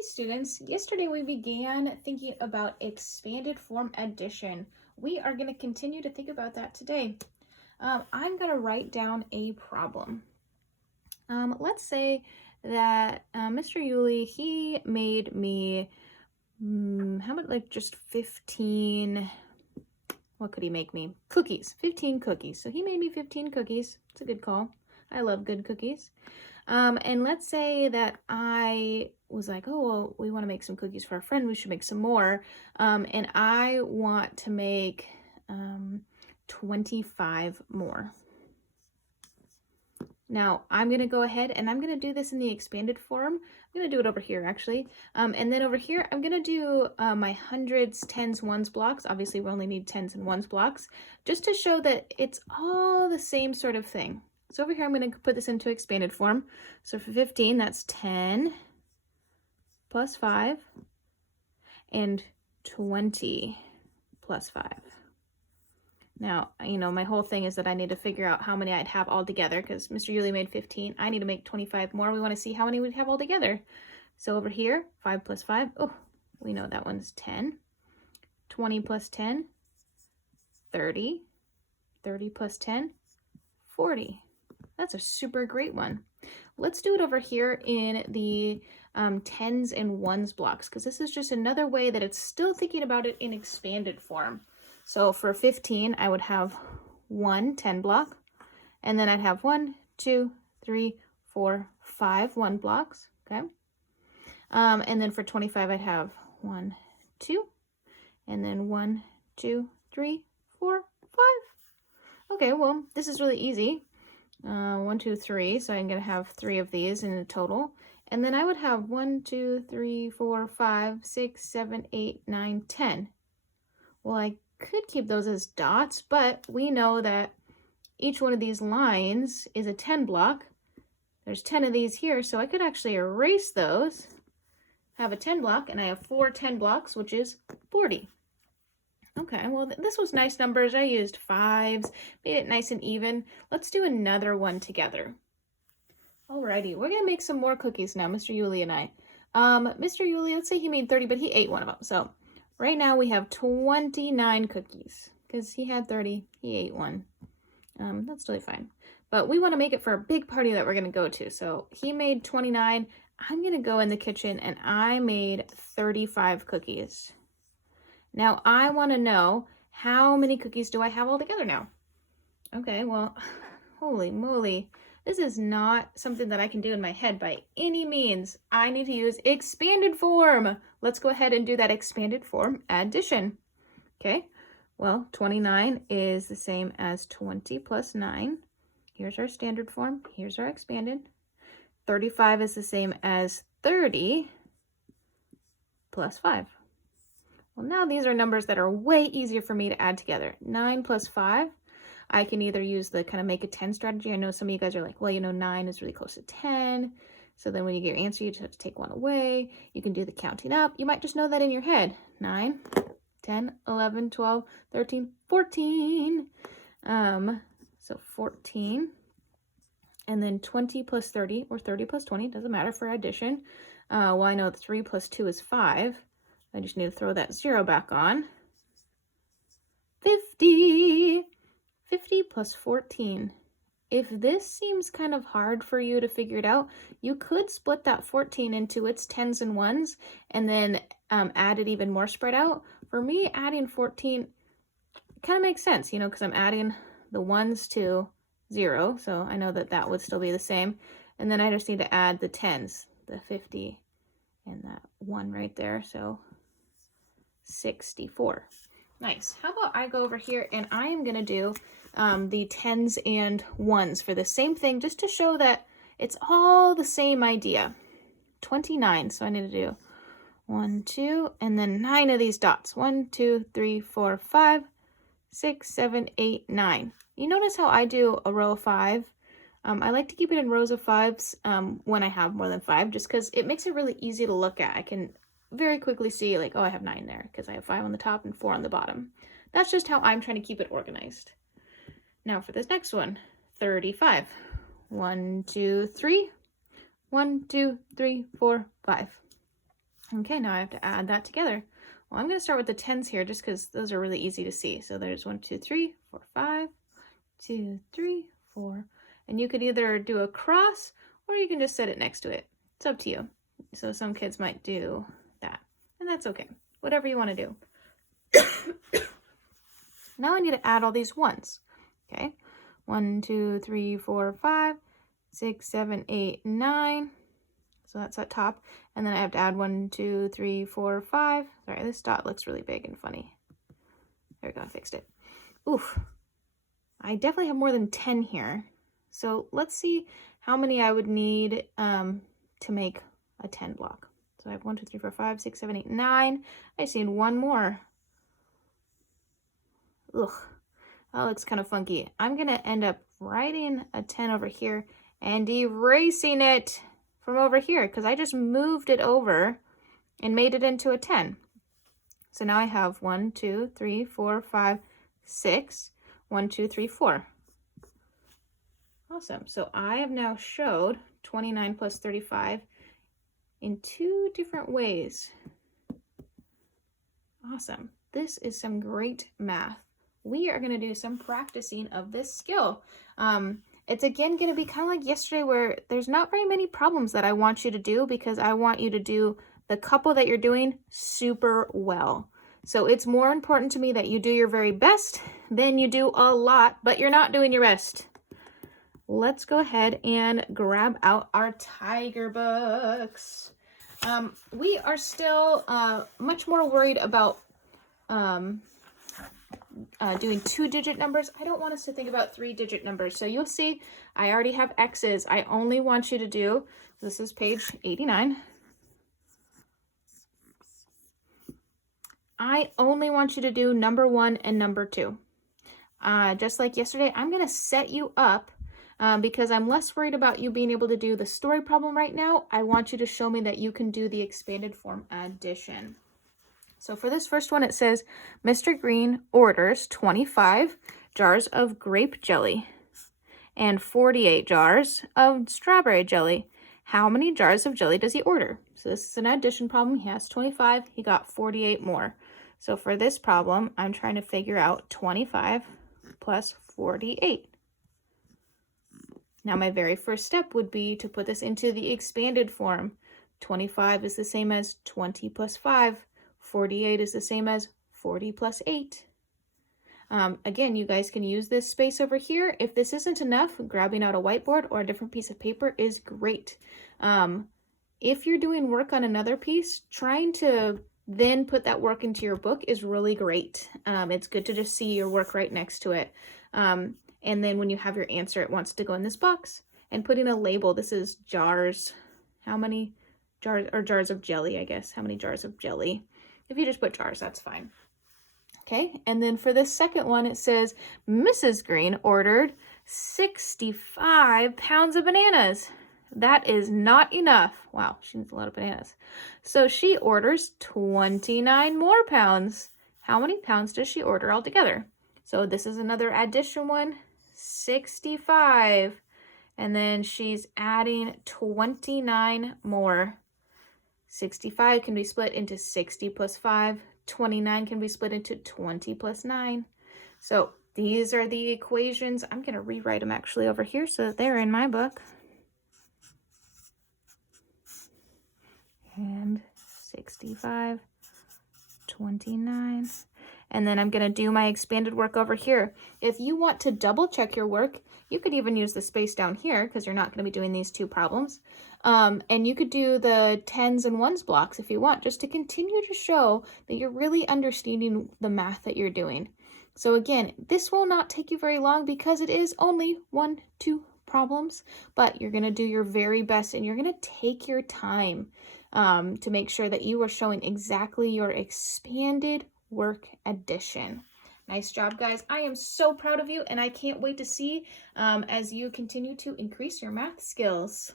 Hey students, yesterday we began thinking about expanded form addition. We are going to continue to think about that today. I'm going to write down a problem. Let's say that Mr. Yulee, he made me, how much, like just 15, what could he make me? Cookies, 15 cookies. So he made me 15 cookies. It's a good call. I love good cookies. And let's say that I was like, oh, well, we want to make some cookies for our friend. We should make some more. And I want to make 25 more. Now, I'm going to go ahead and I'm going to do this in the expanded form. I'm going to do it over here, actually. And then over here, I'm going to do my hundreds, tens, ones blocks. Obviously, we only need tens and ones blocks, just to show that it's all the same sort of thing. So over here, I'm going to put this into expanded form. So for 15, that's 10 plus 5 and 20 plus 5. Now, my whole thing is that I need to figure out how many I'd have all together because Mr. Yulee made 15. I need to make 25 more. We want to see how many we'd have all together. So over here, 5 plus 5. Oh, we know that one's 10. 20 plus 10, 30. 30 plus 10, 40. That's a super great one. Let's do it over here in the tens and ones blocks because this is just another way that it's still thinking about it in expanded form. So for 15, I would have 1 10 block, and then I'd have 1, 2, 3, 4, 5 1 blocks, okay? And then for 25, I'd have 1, 2, and then 1, 2, 3, 4, 5. Okay, well, this is really easy. 1, 2, 3, so I'm going to have 3 of these in a total. And then I would have 1, 2, 3, 4, 5, 6, 7, 8, 9, 10. Well, I could keep those as dots, but we know that each one of these lines is a 10 block. There's 10 of these here, so I could actually erase those, have a 10 block, and I have 4 10 blocks, which is 40. Okay, well, this was nice numbers. I used 5s, made it nice and even. Let's do another one together. Alrighty, we're going to make some more cookies now, Mr. Yulee and I. Mr. Yulee, let's say he made 30, but he ate one of them. So right now we have 29 cookies because he had 30, he ate one. That's totally fine. But we want to make it for a big party that we're going to go to. So he made 29. I'm going to go in the kitchen and I made 35 cookies. Now, I want to know how many cookies do I have all together now? Okay, well, holy moly. This is not something that I can do in my head by any means. I need to use expanded form. Let's go ahead and do that expanded form addition. Okay, well, 29 is the same as 20 plus 9. Here's our standard form. Here's our expanded. 35 is the same as 30 plus 5. Well, now these are numbers that are way easier for me to add together. 9 plus 5, I can either use the kind of make a 10 strategy. I know some of you guys are like, well, 9 is really close to 10. So then when you get your answer, you just have to take one away. You can do the counting up. You might just know that in your head. 9, 10, 11, 12, 13, 14. So 14. And then 20 plus 30 or 30 plus 20, doesn't matter for addition. Well, I know 3 plus 2 is 5. I just need to throw that 0 back on. 50. 50 plus 14. If this seems kind of hard for you to figure it out, you could split that 14 into its tens and ones and then add it even more spread out. For me, adding 14 kind of makes sense, because I'm adding the ones to 0. So I know that that would still be the same. And then I just need to add the tens, the 50 and that 1 right there. So 64. Nice. How about I go over here and I am going to do the tens and ones for the same thing just to show that it's all the same idea. 29. So I need to do 1, 2, and then 9 of these dots. 1, 2, 3, 4, 5, 6, 7, 8, 9. You notice how I do a row of 5? I like to keep it in rows of 5s when I have more than 5 just because it makes it really easy to look at. I can very quickly see like, oh, I have 9 there because I have 5 on the top and 4 on the bottom. That's just how I'm trying to keep it organized. Now for this next one, 35. 1, 2, 3. 1, 2, 3, 4, 5. Okay, now I have to add that together. Well, I'm going to start with the tens here just because those are really easy to see. So there's 1, 2, 3, 4, 5, 2, 3, 4. And you could either do a cross or you can just set it next to it. It's up to you. So some kids might do that, and that's okay. Whatever you want to do. Now I need to add all these ones. Okay, 1, 2, 3, 4, 5, 6, 7, 8, 9. So that's at top. And then I have to add 1, 2, 3, 4, 5. Sorry, this dot looks really big and funny. There we go, I fixed it. Oof. I definitely have more than 10 here. So let's see how many I would need to make a 10 block. So I have 1, 2, 3, 4, 5, 6, 7, 8, 9. I just need one more. Ugh, that looks kind of funky. I'm going to end up writing a 10 over here and erasing it from over here because I just moved it over and made it into a 10. So now I have 1, 2, 3, 4, 5, 6. 1, 2, 3, 4. Awesome. So I have now showed 29 plus 35 in 2 different ways. Awesome. This is some great math. We are going to do some practicing of this skill. It's again going to be kind of like yesterday where there's not very many problems that I want you to do because I want you to do the couple that you're doing super well. So it's more important to me that you do your very best than you do a lot, but you're not doing your best. Let's go ahead and grab out our Tiger books. We are still much more worried about doing 2-digit numbers. I don't want us to think about 3-digit numbers. So you'll see I already have X's. I only want you to do, this is page 89. I only want you to do number 1 and number 2. Just like yesterday, I'm going to set you up because I'm less worried about you being able to do the story problem right now. I want you to show me that you can do the expanded form addition. So for this first one, it says, Mr. Green orders 25 jars of grape jelly and 48 jars of strawberry jelly. How many jars of jelly does he order? So this is an addition problem. He has 25. He got 48 more. So for this problem, I'm trying to figure out 25 plus 48. Now my very first step would be to put this into the expanded form. 25 is the same as 20 plus 5. 48 is the same as 40 plus 8. Again, you guys can use this space over here. If this isn't enough, grabbing out a whiteboard or a different piece of paper is great. If you're doing work on another piece, trying to then put that work into your book is really great. It's good to just see your work right next to it. And then when you have your answer, it wants to go in this box. And putting a label, this is jars. How many jars, or jars of jelly, I guess. How many jars of jelly? If you just put jars, that's fine. Okay, and then for this second one, it says Mrs. Green ordered 65 pounds of bananas. That is not enough. Wow, she needs a lot of bananas. So she orders 29 more pounds. How many pounds does she order altogether? So this is another addition one, 65. And then she's adding 29 more. 65 can be split into 60 plus 5. 29 can be split into 20 plus 9. So these are the equations. I'm going to rewrite them actually over here so that they're in my book. And 65, 29. And then I'm going to do my expanded work over here. If you want to double check your work, you could even use the space down here because you're not going to be doing these 2 problems. And you could do the 10s and 1s blocks if you want, just to continue to show that you're really understanding the math that you're doing. So again, this will not take you very long because it is only 1, 2 problems, but you're going to do your very best and you're going to take your time to make sure that you are showing exactly your expanded work addition. Nice job, guys. I am so proud of you, and I can't wait to see as you continue to increase your math skills.